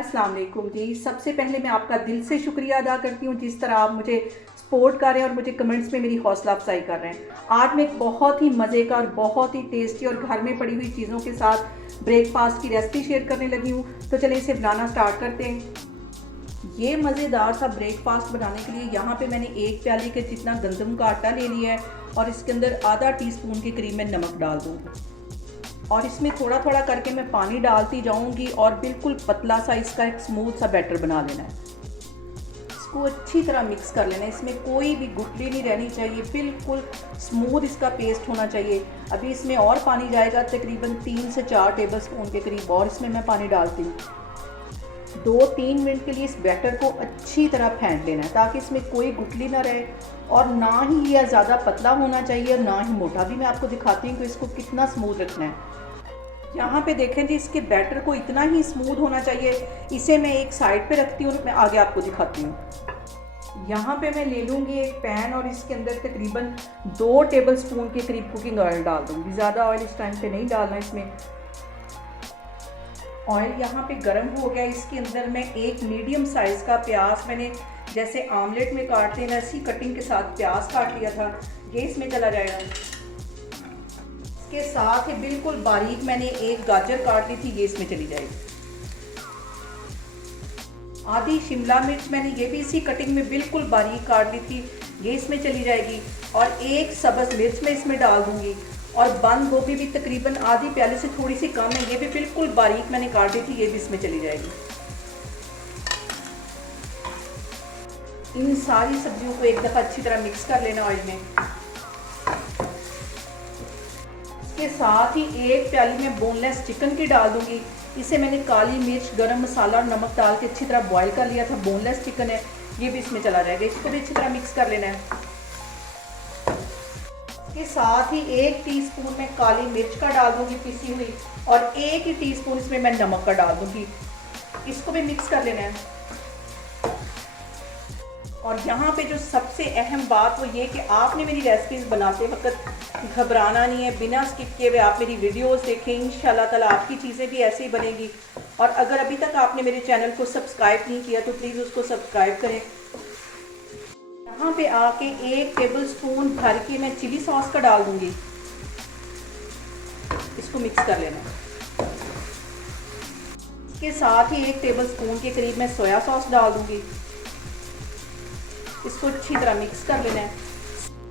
अस्सलाम वालेकुम जी। सबसे पहले मैं आपका दिल से शुक्रिया अदा करती हूँ जिस तरह आप मुझे सपोर्ट कर रहे हैं और मुझे कमेंट्स में मेरी हौसला अफजाई कर रहे हैं। आज मैं एक बहुत ही मज़े का और बहुत ही टेस्टी और घर में पड़ी हुई चीज़ों के साथ ब्रेकफास्ट की रेसिपी शेयर करने लगी हूँ। तो चलिए इसे बनाना स्टार्ट करते हैं। ये मज़ेदार सा ब्रेकफास्ट बनाने के लिए यहाँ पे मैंने एक प्याली के जितना गंदम का आटा ले लिया है और इसके अंदर आधा टीस्पून के करीब मैं नमक डाल दूँगी और इसमें थोड़ा थोड़ा करके मैं पानी डालती जाऊंगी और बिल्कुल पतला सा इसका एक स्मूथ सा बैटर बना लेना है। इसको अच्छी तरह मिक्स कर लेना है, इसमें कोई भी गुठली नहीं रहनी चाहिए, बिल्कुल स्मूथ इसका पेस्ट होना चाहिए। अभी इसमें और पानी जाएगा, तकरीबन 3 से 4 टेबल स्पून के करीब और इसमें मैं पानी डालती हूँ। 2-3 मिनट के लिए इस बैटर को अच्छी तरह फेंट लेना है ताकि इसमें कोई गुठली ना रहे और ना ही ये ज़्यादा पतला होना चाहिए और ना ही मोटा। भी मैं आपको दिखाती हूँ कि इसको कितना स्मूथ रखना है। यहाँ पे देखें जी, इसके बैटर को इतना ही स्मूथ होना चाहिए। इसे मैं एक साइड पे रखती हूँ और मैं आगे आपको दिखाती हूँ। यहाँ पे मैं ले लूँगी एक पैन और इसके अंदर तकरीबन 2 टेबल स्पून के करीब कुकिंग ऑयल डाल दूँगी। ज़्यादा ऑयल इस टाइम पे नहीं डालना इसमें। ऑयल यहाँ पे गर्म हो गया, इसके अंदर मैं एक मीडियम साइज़ का प्याज, मैंने जैसे आमलेट में काटते हैं वैसी कटिंग के साथ प्याज काट लिया था, ये इसमें चला जाएगा। इसके साथ ही बिल्कुल बारीक मैंने एक गाजर काट ली थी, ये इसमें चली जाएगी। आधी शिमला मिर्च मैंने ये भी इसी कटिंग में बिल्कुल बारीक काट ली थी, ये इसमें चली जाएगी। और एक सब्ज़ मिर्च मैं इसमें डाल दूंगी और बंद गोभी भी तकरीबन आधी प्याली से थोड़ी सी कम है, ये भी बिल्कुल बारीक मैंने काट दी थी, ये भी इसमें चली जाएगी। इन सारी सब्जियों को एक दफ़ा अच्छी तरह मिक्स कर लेना ऑयल में। इसके साथ ही एक प्याली में बोनलेस चिकन की डाल दूंगी। इसे मैंने काली मिर्च, गरम मसाला और नमक डाल के अच्छी तरह बॉईल कर लिया था। बोनलेस चिकन है, ये भी इसमें चला जाएगा। इसको भी अच्छी तरह मिक्स कर लेना है। इसके साथ ही 1 टीस्पून में काली मिर्च का डाल दूंगी पिसी हुई और 1 ही टीस्पून इसमें मैं नमक का डाल दूंगी। इसको भी मिक्स कर लेना है। और यहाँ पे जो सबसे अहम बात वो ये कि आपने मेरी रेसिपीज़ बनाते वक्त घबराना नहीं है, बिना स्किप किए हुए आप मेरी वीडियोस देखें। इंशाल्लाह ताला आपकी चीज़ें भी ऐसे ही बनेंगी। और अगर अभी तक आपने मेरे चैनल को सब्सक्राइब नहीं किया तो प्लीज़ उसको सब्सक्राइब करें। यहाँ पे आके 1 टेबल स्पून भर के मैं चिली सॉस का डाल दूँगी। इसको मिक्स कर लेना है। इसके साथ ही 1 टेबल स्पून के करीब मैं सोया सॉस डाल दूँगी। इसको अच्छी तरह मिक्स कर लेना है।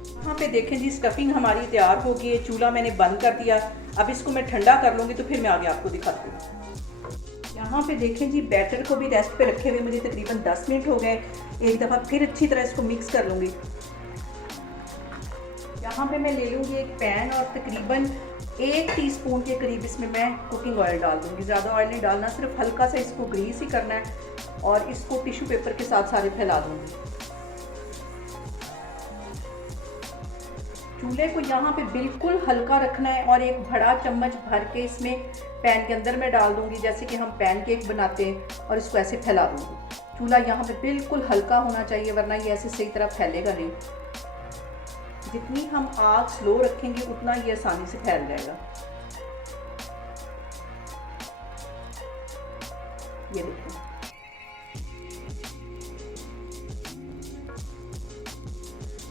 यहाँ पे देखें जी, स्टफिंग हमारी तैयार हो गई है। चूल्हा मैंने बंद कर दिया। अब इसको मैं ठंडा कर लूँगी तो फिर मैं आगे आपको दिखाती हूँ। यहाँ पे देखें जी, बैटर को भी रेस्ट पे रखे हुए मुझे तकरीबन 10 मिनट हो गए। एक दफ़ा फिर अच्छी तरह इसको मिक्स कर लूँगी। यहाँ पे मैं ले लूँगी एक पैन और तकरीबन 1 टीस्पून के करीब इसमें मैं कुकिंग ऑयल डाल दूँगी। ज़्यादा ऑयल नहीं डालना, सिर्फ हल्का सा इसको ग्रीस ही करना है और इसको टिश्यू पेपर के साथ सारे फैला दूँगी। चूल्हे को यहाँ पे बिल्कुल हल्का रखना है और एक बड़ा चम्मच भर के इसमें पैन के अंदर मैं डाल दूँगी, जैसे कि हम पैनकेक बनाते हैं, और इसको ऐसे फैला दूँगी। चूल्हा यहाँ पे बिल्कुल हल्का होना चाहिए वरना ये ऐसे सही तरह फैलेगा नहीं। जितनी हम आग स्लो रखेंगे उतना ये आसानी से फैल जाएगा। ये देखो,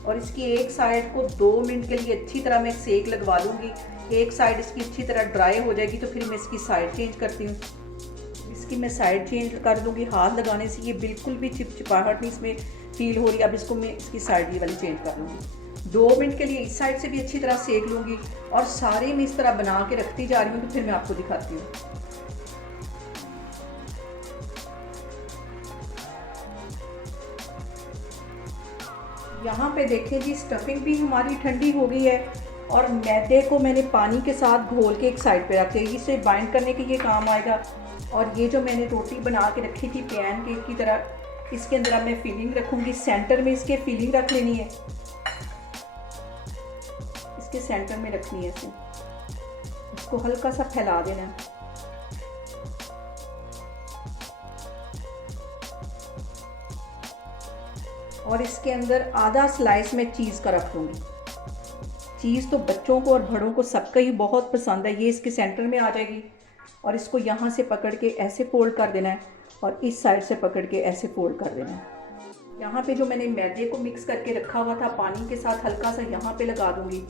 और इसकी एक साइड को 2 मिनट के लिए अच्छी तरह मैं सेक लगवा लूँगी। एक साइड इसकी अच्छी तरह ड्राई हो जाएगी तो फिर मैं इसकी साइड चेंज करती हूँ। इसकी मैं साइड चेंज कर दूँगी। हाथ लगाने से ये बिल्कुल भी चिपचिपाहट नहीं इसमें फील हो रही। अब इसको मैं इसकी साइड ये वाली चेंज कर लूँगी। 2 मिनट के लिए इस साइड से भी अच्छी तरह सेक लूँगी और सारे मैं इस तरह बना के रखती जा रही हूँ तो फिर मैं आपको दिखाती हूँ। यहाँ पे देखें जी, स्टफिंग भी हमारी ठंडी हो गई है और मैदे को मैंने पानी के साथ घोल के एक साइड पे रख दिया। इसे बाइंड करने के ये काम आएगा। और ये जो मैंने रोटी बना के रखी थी पैन केक की तरह, इसके अंदर अब मैं फिलिंग रखूँगी। सेंटर में इसके फिलिंग रख लेनी है, इसके सेंटर में रखनी है। इसे इसको हल्का सा फैला देना है। और इसके अंदर आधा स्लाइस में चीज़ का रख दूँगी। चीज़ तो बच्चों को और बड़ों को सबका ही बहुत पसंद है। ये इसके सेंटर में आ जाएगी और इसको यहाँ से पकड़ के ऐसे फोल्ड कर देना है और इस साइड से पकड़ के ऐसे फोल्ड कर देना है। यहाँ पे जो मैंने मैदे को मिक्स करके रखा हुआ था पानी के साथ, हल्का सा यहाँ पे लगा दूंगी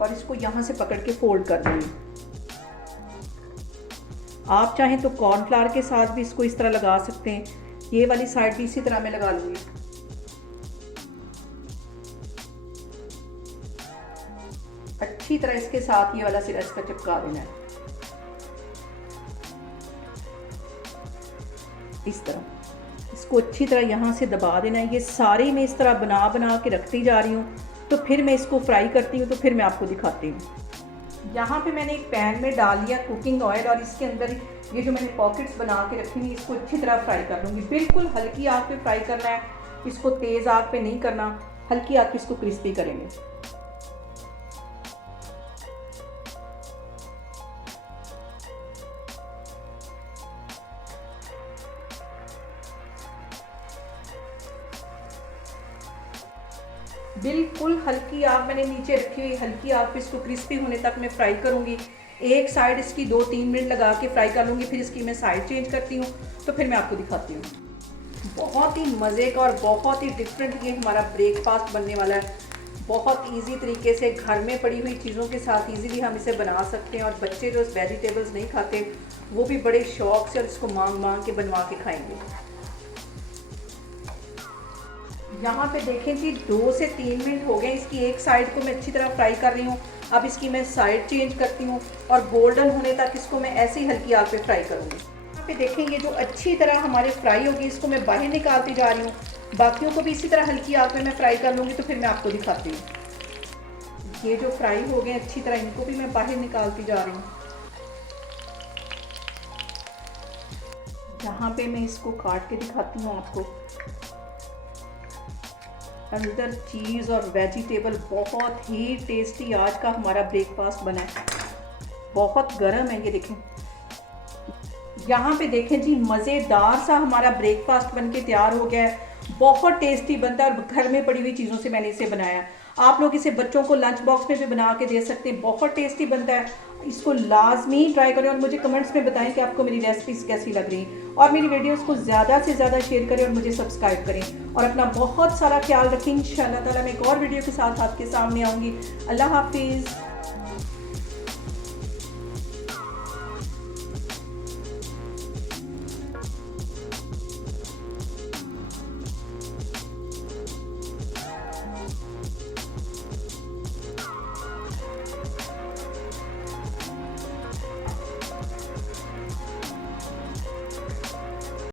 और इसको यहाँ से पकड़ के फोल्ड कर दूंगी। आप चाहें तो कॉर्नफ्लावर के साथ भी इसको इस तरह लगा सकते हैं। ये वाली साइड भी इसी तरह मैं लगा लूंगी। अच्छी तरह इसके साथ ये वाला सिरा इसका चिपका देना है इस तरह। इसको अच्छी तरह यहाँ से दबा देना है। ये सारे मैं इस तरह बना बना के रखती जा रही हूँ, तो फिर मैं इसको फ्राई करती हूँ, तो फिर मैं आपको दिखाती हूँ। यहाँ पे मैंने एक पैन में डाल लिया कुकिंग ऑयल और इसके अंदर ये जो मैंने पॉकेट्स बना के रखी हुई इसको अच्छी तरह फ्राई कर लूँगी। बिल्कुल हल्की आग पे फ्राई करना है, इसको तेज़ आग पे नहीं करना, हल्की आग पे इसको क्रिस्पी करेंगे। बिल्कुल हल्की आग मैंने नीचे रखी हुई, हल्की आग पे इसको क्रिस्पी होने तक मैं फ्राई करूँगी। एक साइड इसकी 2-3 मिनट लगा के फ्राई कर लूँगी, फिर इसकी मैं साइड चेंज करती हूँ, तो फिर मैं आपको दिखाती हूँ। बहुत ही मज़े का और बहुत ही डिफरेंट ये हमारा ब्रेकफास्ट बनने वाला है। बहुत इजी तरीके से घर में पड़ी हुई चीज़ों के साथ इजीली हम इसे बना सकते हैं और बच्चे जो वेजिटेबल्स नहीं खाते वो भी बड़े शौक से और इसको मांग मांग के बनवा के खाएंगे। यहाँ पे देखें जी 2 से 3 मिनट हो गए। इसकी एक साइड को मैं अच्छी तरह फ्राई कर रही हूँ। अब इसकी मैं साइड चेंज करती हूँ और गोल्डन होने तक इसको मैं ऐसे ही हल्की आग पे फ्राई करूँगी। यहाँ पे देखें ये जो अच्छी तरह हमारे फ्राई होगी इसको मैं बाहर निकालती जा रही हूँ। बाकियों को भी इसी तरह हल्की आग पे मैं फ्राई कर लूँगी, तो फिर मैं आपको दिखाती हूँ। ये जो फ्राई हो गए अच्छी तरह, इनको भी मैं बाहर निकालती जा रही हूँ। यहाँ पे मैं इसको काट के दिखाती हूँ आपको। अंदर चीज़ और वेजिटेबल, बहुत ही टेस्टी आज का हमारा ब्रेकफास्ट बना है। बहुत गर्म है ये देखें। यहाँ पे देखें जी मज़ेदार सा हमारा ब्रेकफास्ट बन के तैयार हो गया है। बहुत टेस्टी बनता है और घर में पड़ी हुई चीज़ों से मैंने इसे बनाया। आप लोग इसे बच्चों को लंच बॉक्स में भी बना के दे सकते हैं। बहुत टेस्टी बनता है, इसको लाजमी ट्राई करें और मुझे कमेंट्स में बताएं कि आपको मेरी रेसिपीज़ कैसी लग रही हैं। और मेरी वीडियोस को ज़्यादा से ज़्यादा शेयर करें और मुझे सब्सक्राइब करें और अपना बहुत सारा ख्याल रखें। इंशाअल्लाह ताला मैं एक और वीडियो के साथ आपके सामने आऊँगी। अल्लाह हाफिज़।